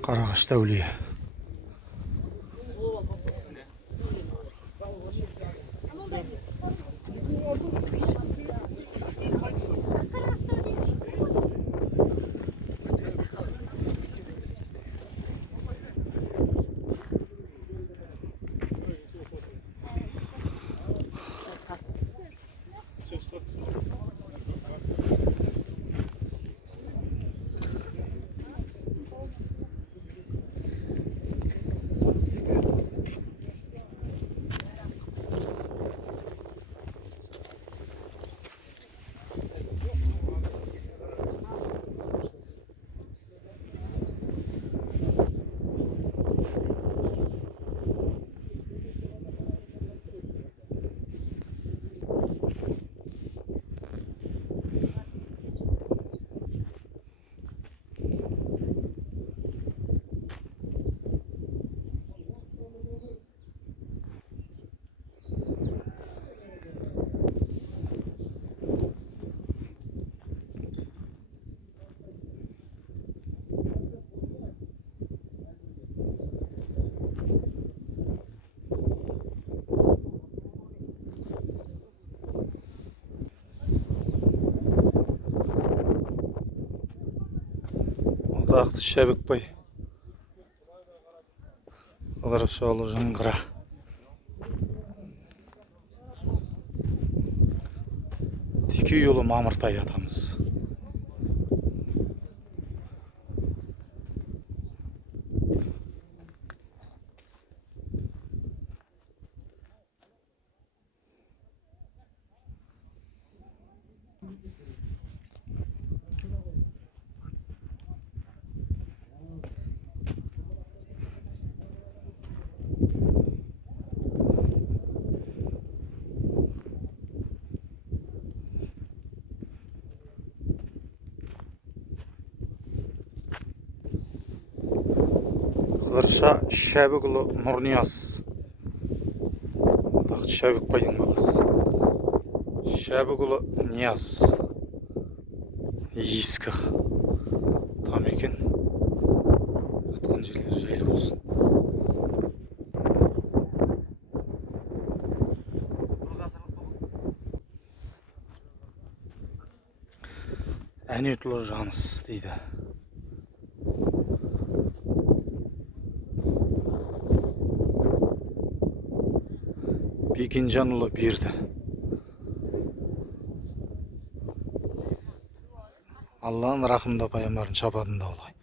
Қарағашты әулие. Атақты Шәбік бай. Қыдыршаұлы жаңғыра. Текейұлы Мамыртай атамыз. Қыдырша Шәбікұлы Нұрнияз. Атақты Шәбік байдың баласы. Шәбікұлы Нияз. Ескі там екен. Жатқан жерлер жайлы болсын. Әнетұлы Жаныс дейді. Бекенжанұлы берді. Алланың рахымда пайғамбардың шапағатында болғай.